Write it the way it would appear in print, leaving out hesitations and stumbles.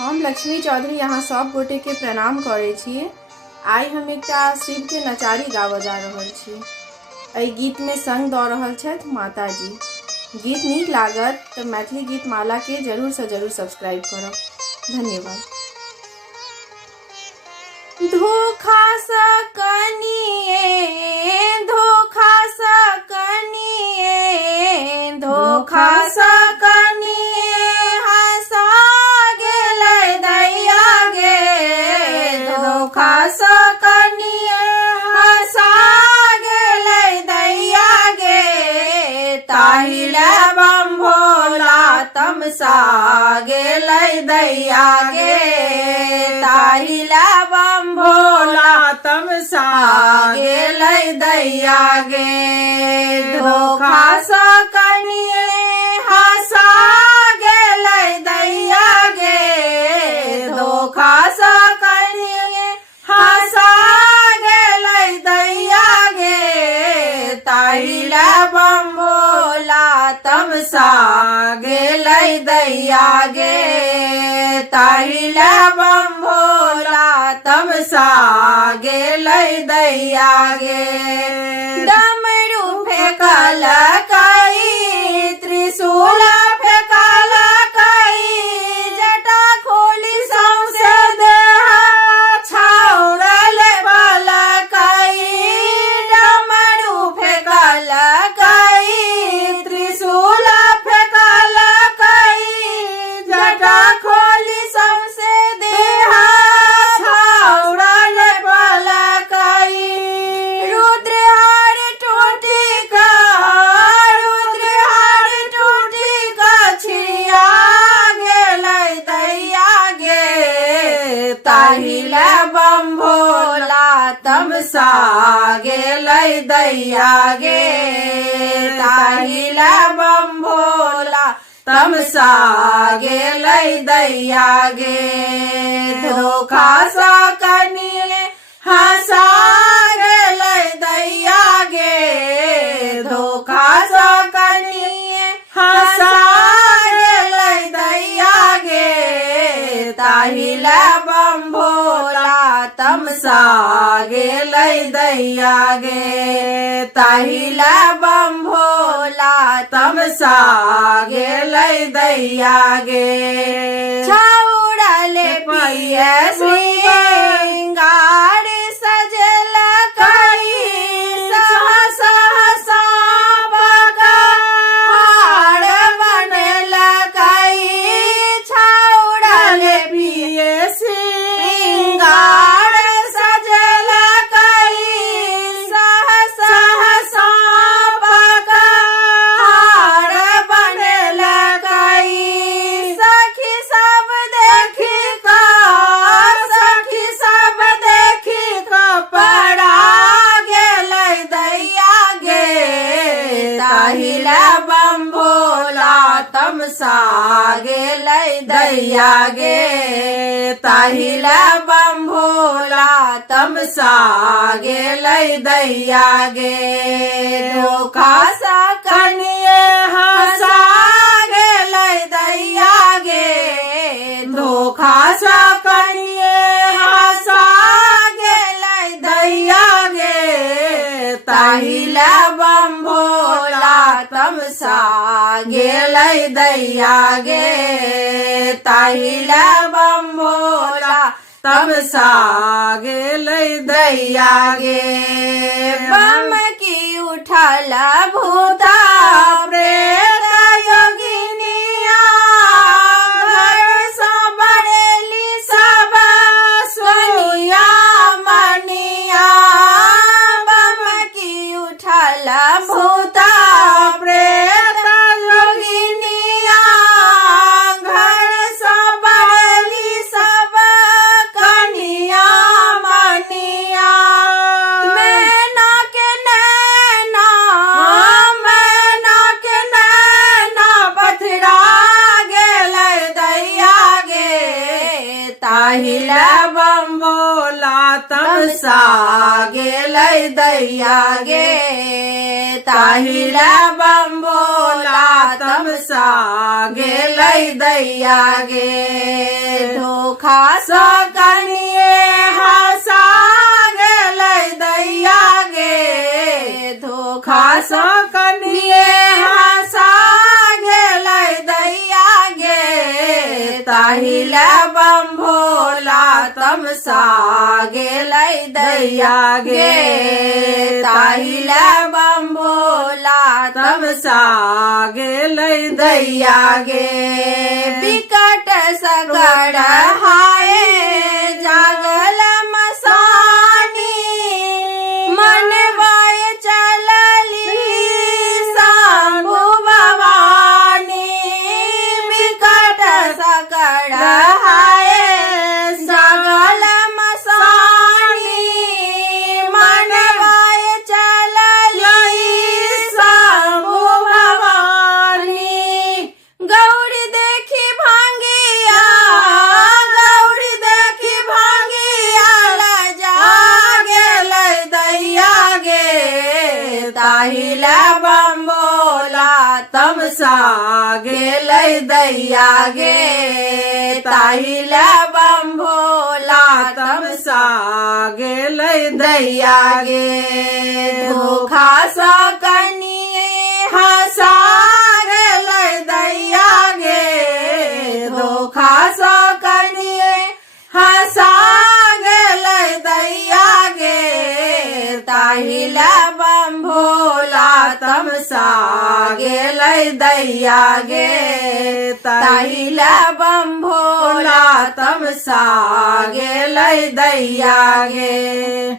हम लक्ष्मी चौधरी यहाँ सब गोटे के प्रणाम करे छिए। आई हम एकटा शिव के नचारी गावऽ जा रहल छी। एहि गीत में संग दऽ रहल छथि माता जी। गीत नीक लागत तो मैथिली गीत माला के जरूर से जरूर सब्सक्राइब करब। धन्यवाद। धोखा स कनिए धोखा स कनिए धोखा स कनिए हंसा गेलै दैया गे। धोखा स कनिए हंसा गेलै दैया गे। ताहिले बम भोला तमसा गेलै दैया गे। ताहिले बम भोला तमसा गेलै दैया गे। धोखा स कनिए हंसा गेलै दैया गे। धोखा स कनिए हंसा गेलै दैया गे। ताहिले बम भोला तमसा गेलै दैया गे। ताहिले बम भोला तमसा गेलै दैया गे। डमरू फेंकल कई त्रिशूल फेंकल कई जटा खोली सौंसे देह छाउरल बल कई। डमरू फेंकल कई त्रिशूल फेंकल कई जटा खोली सौंसे देह छाउरल बल कई। रुद्रहार टूटी का छिड़िया गेलै दैया गे। ताहिले बम भोला तमसा गेलै दैया गे। ताहिले बम भोला तमसा गेलै दैया गे। धोखा स कनिए हंसा गेलै दैया गे। धोखा स कनिए हंसा गेलै दैया गे। ताहिले बम भोला तमसा गेलै दैया गे। ताहिले बम भोला तमसा गेलै दैया गे। छाउरल पिए श्रृंगार सजल कई सहस साँपक हार बनल कई। छाउरल पिए श्रृंगार सजल कई सहस साँपक हार बनल कई। सखी सब देखी पड़ा गेलै दैया गे। ताहिले बम भोला तमसा गेलै दैया गे। ताहिले बम भोला तमसा गेलै दैया गे। धोखा स कनिए हंसा गेलै दैया गे। धोखा स कनिए हंसा गेलै दैया गे। ताहिले बम भोला तमसा गेलै दैया गे। ताहिले बम भोला तमसा गेलै दैया गे। बम की उठल भूता प्रेत योगिनिया घर सँ बरेली सब सोनिया मनिया। बम की उठल भूता प्रेत योगिनिया घर सँ बरेली सब कनिया मनिया। मैना के नैना पथरा गेलै दैया गे। ताहिले बम भोला तमसा गेलै दैया गे। ताहिला बम भोला तमसा गेलै दैया गे धोखा स कनिए हंसा गेलै दैया गे धोखा स कनिए हंसा गेलै दैया गे ताहिला बम भोला तमसा गेलै दैया गे ताहिला बम भोला तमसा गेलै दैया गे बिकट सकड़ हाय जागल मसानी मन बाय चलली शंभु भवानी बिकट सकड़ हाय जागल मसानी मन बाय चलली शंभु भवानी गौरी देखी भांगिया गौरी देखी भांगिया लजा गेलै दैया गे ताहिला बम भोला तमसा गेलै दैया गे ताहिला बम भोला तमसा गेलै दैया गे धोखा स कनिए हंसा गेलै दैया गे धोखा स कनिए हंसा गेलै दैया गे ताहिला बम भोला तमसा गेलै दैया गे ताहिला बम भोला तमसा गेलै दैया गे।